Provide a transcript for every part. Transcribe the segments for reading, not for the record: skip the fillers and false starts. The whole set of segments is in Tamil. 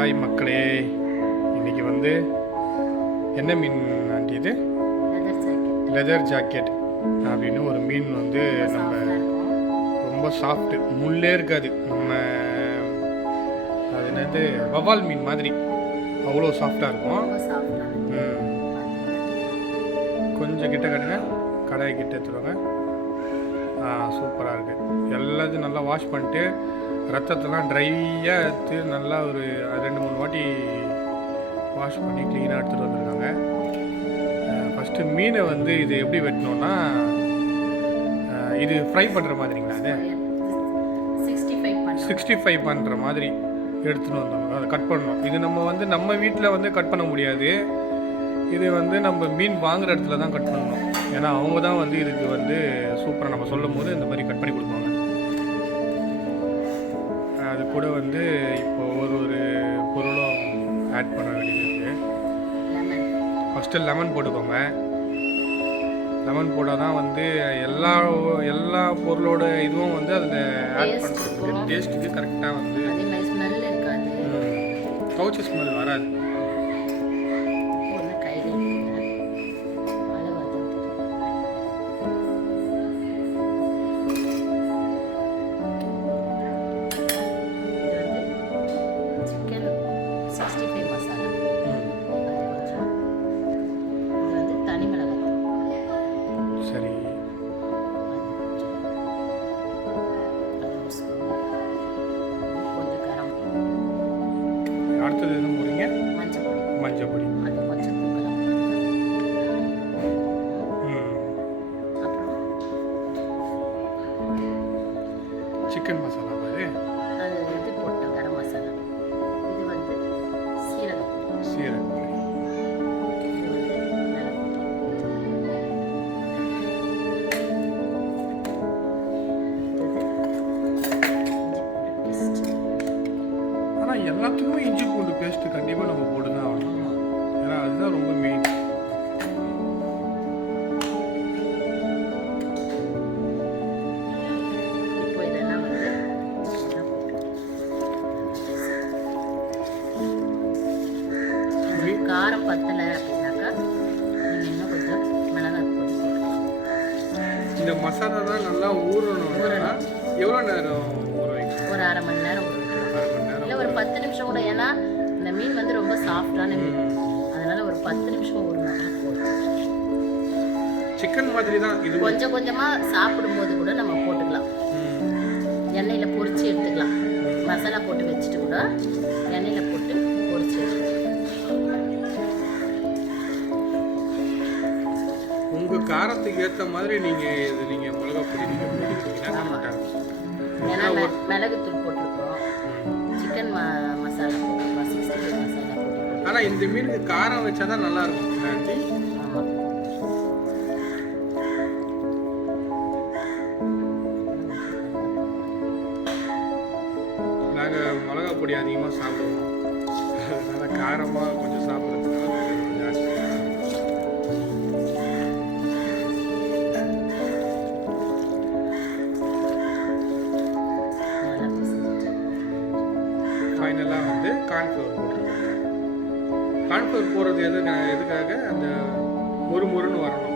ஹாய் மக்களே, இன்றைக்கி வந்து என்ன மீன் ஆண்டி இது? லெதர் ஜாக்கெட் அப்படின்னு ஒரு மீன் வந்து நம்ம ரொம்ப சாஃப்ட்டு, முள்ளே இருக்காது. நம்ம அது என்னது வவ்வால் மீன் மாதிரி அவ்வளோ சாஃப்டாக இருக்கும். கொஞ்சம் கிட்ட கட்டுங்க, கடாயை கிட்ட எடுத்துருவாங்க. சூப்பராக இருக்குது. எல்லாத்தையும் நல்லா வாஷ் பண்ணிட்டு ரத்தத்தெல்லாம் ட்ரையாக எடுத்து நல்லா ஒரு 2-3 வாட்டி வாஷ் பண்ணி க்ளீனாக எடுத்துகிட்டு வந்துருக்காங்க. ஃபஸ்ட்டு மீனை வந்து இது எப்படி வெட்டணுன்னா, இது ஃப்ரை பண்ணுற மாதிரிங்களா? அது 65 பண்ணுற மாதிரி எடுத்துன்னு வந்தோம். அதை கட் பண்ணணும். இது நம்ம வந்து நம்ம வீட்டில் வந்து கட் பண்ண முடியாது. இது வந்து நம்ம மீன் வாங்குகிற இடத்துல தான் கட் பண்ணணும். ஏன்னா அவங்க தான் வந்து இதுக்கு வந்து சூப்பராக நம்ம சொல்லும் போது இந்த மாதிரி கட் பண்ணி கொடுப்பாங்க. அது கூட வந்து இப்போ ஒரு பொருளும் ஆட் பண்ண வேண்டியது இருக்குது. ஃபஸ்ட்டு லெமன் போட்டுக்கோங்க. லெமன் போட்டால் தான் வந்து எல்லா பொருளோட இதுவும் வந்து அதில் ஆட் பண்ணுறதுக்கு டேஸ்ட்டுக்கு கரெக்டாக வந்து கவுச்சி ஸ்மெல் வராது. சரி, அடுத்தது எதுவும் போடுறீங்க? மஞ்சள் பொடி. சிக்கன் மசாலா அது இது போட்ட கரம் மசாலா. இது வந்து சீரகம். ஆனால் எல்லாத்துக்குமே இஞ்சி பூண்டு பேஸ்ட்டு கண்டிப்பாக நம்ம போட்டு தான் ஆகணும். ஏன்னா அதுதான் ரொம்ப மெயின். இப்போ இதெல்லாம் வந்து காரம் பத்தலை அப்படின்னாக்கா நீங்கள் இன்னும் கொஞ்சம் மிளகாய் பொடி போட்டுக்கலாம். இந்த மசாலா தான் நல்லா ஊறணும்னா எவ்வளோ நேரம் ஊற வைக்கணும்? ஒரு அரை மணி நேரம் இல்லை ஒரு 10 நிமிஷம் கூட. ஏன்னா இந்த மீன் வந்து ரொம்ப சாஃப்டான மீன், அதனால ஒரு 10 நிமிஷம் ஊறினா போதும். சிக்கன் மாதிரி தான் இது. கொஞ்சம் கொஞ்சமாக சாப்பிடும்போது கூட நம்ம போட்டுக்கலாம். எண்ணெயில் பொரிச்சு எடுத்துக்கலாம். மசாலா போட்டு வச்சுட்டு கூட எண்ணெயில் போட்டு பொரிச்சு எடுத்துக்கலாம். உங்கள் காரத்துக்கு ஏற்ற மாதிரி நீங்கள் மிளகா பொடி போட்டுக்கிட்டீங்கன்னா. ஏன்னா மிளகுத்தூள் போட்டிருக்கிறோம், சிக்கன் மசாலா போட்டிருக்கோம், 65 மசாலா போட்டிருக்கோம். ஆனால் இந்த மீனுக்கு காரம் வச்சா தான் நல்லாயிருக்கும் ஆண்டி. ஆமாம். நாங்கள் மிளகா பொடி அதிகமாக சாப்பிடுவோம். அதனால் காரமாக கொஞ்சம் சாப்பிட்றதுனால கொஞ்சம் ஜாஸ்தி. ஃபைனலாக வந்து கார்ன்ஃப்ளவர் போட்டுருக்கோம். கார்ன்ஃப்ளவர் போடுறது எதுக்காக அந்த முறுமுறுன்னு வரணும்.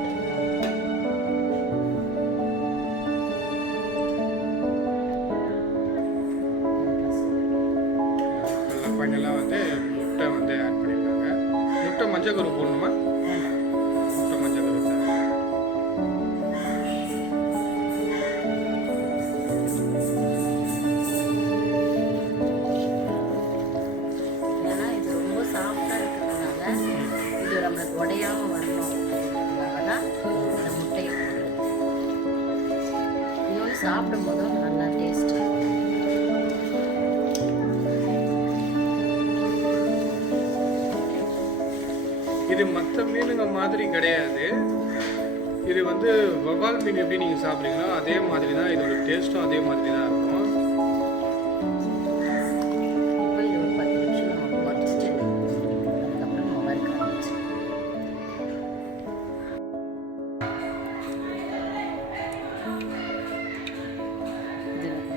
ஃபைனலாக வந்து முட்டை வந்து ஆட் பண்ணியிருக்காங்க. முட்டை மஞ்சள் கரு போடணுமா? முட்டை மஞ்சள் கரு தான். ஏன்னா இது ரொம்ப சாஃப்டாக இருக்கிறதுனால இது நம்மளுக்கு உடையாமல் வரணும். அதனால தான் இந்த முட்டையை போடுறது. இன்னொன்று சாப்பிடும் போதும் நல்லா டேஸ்ட்டு. இது மற்ற மீனுங்க மாதிரி கிடையாது. இது வந்து வவ்வால் மீன் எப்படி நீங்கள் சாப்பிட்றீங்களோ அதே மாதிரி தான், இதோட டேஸ்ட்டும் அதே மாதிரி தான் இருக்கும். இப்போ இது ஒரு 10 நிமிஷம் நம்ம வச்சுட்டு அதுக்கப்புறம் நம்ம வறுக்க ஆரம்பிச்சு.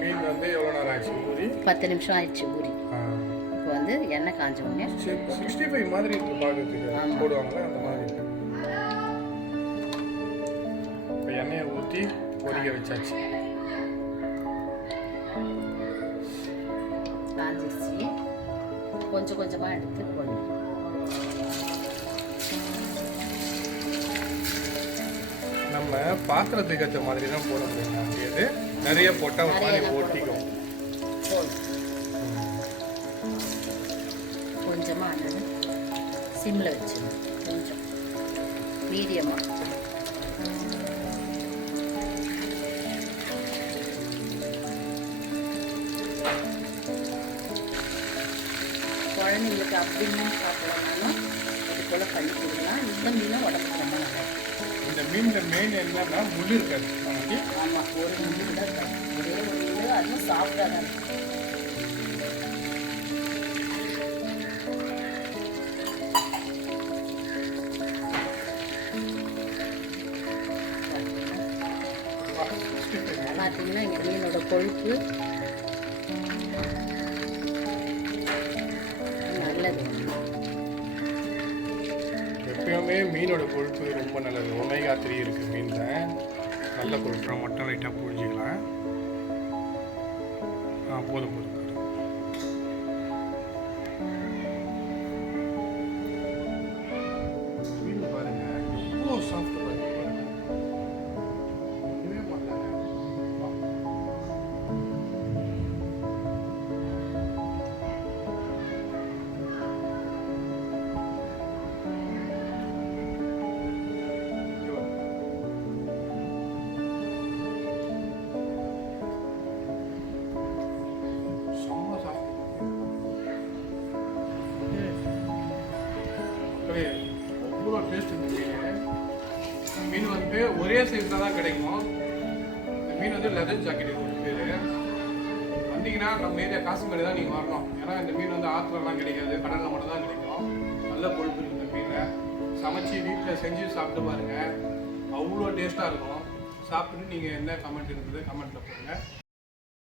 மீன் வந்து எவ்வளோ நேரம் ஆச்சு ஊறி? 10 நிமிஷம் ஆயிடுச்சு ஊறி. இப்போ வந்து எண்ணெய் காஞ்ச உடனே 65 மாதிரி இருக்கு பார்க்கறதுக்கு. ஆமா. போடுவாங்கல்ல அந்த மாதிரி இருக்கு. இப்போ எண்ணெயை ஊற்றி பொரிக்க வச்சாச்சு. காஞ்சிச்சு. கொஞ்சம் கொஞ்சமாக எடுத்து போடணும். நம்ம பாத்திரத்துக்கு ஏற்ற மாதிரி தான் போட முடியும். அப்படியே நிறைய போட்டால் ஒரு மாதிரி ஒட்டிக்கும். போதும். கொஞ்சமாக அண்ணன் சிம்மில் வச்சிடணும். கொஞ்சம் மீடியமாக. குழந்தைங்களுக்கு அப்படி மீன் சாப்பிடலாம்னாலும் இது போல் பண்ணி கொடுக்கலாம். இந்த மீனும் உடம்புக்கு ரொம்ப நல்லது. இந்த மீனில் மெயின் என்னன்னா முள் இருக்காது நமக்கு. ஆமாம், ஒரு முள்ளு தான் இருக்காது. ஒரே ஒரு முள்ளு, அதுவும் சாப்பிடாதான் இருக்கும். பார்த்தீங்கன்னா இங்கே மீனோட கொழுப்பு நல்லது. எப்பயுமே மீனோட கொழுப்பு ரொம்ப நல்லது. ஒமேகா 3 இருக்குது மீனில். நல்ல கொழுப்பு மட்டும் லைட்டாக புரிஞ்சிக்கலாம். போதும் போதும். மீன் பாருங்க எவ்வளோ சாப்பிட்டு பாருங்க. ஒன்றுமே பண்ணல. அவ்வளோ டேஸ்ட் இந்த மீன். மீன் வந்து ஒரே சைஸில் தான் கிடைக்கும். இந்த மீன் வந்து லெதர் ஜாக்கெட் பேர். வந்தீங்கன்னா நம்ம ஏரியா காசுமேடு தான் நீங்கள் வரணும். ஏன்னா இந்த மீன் வந்து ஆற்றுலலாம் கிடைக்காது, கடலில் மட்டும் தான் கிடைக்கும். நல்ல கொழுப்பு இருக்குது இந்த மீனை. சமைச்சி வீட்டில் செஞ்சு சாப்பிட்டு பாருங்கள், அவ்வளோ டேஸ்ட்டாக இருக்கும். சாப்பிட்டுட்டு நீங்கள் என்ன கமெண்ட் இருக்குது கமெண்ட்டில் போடுங்க.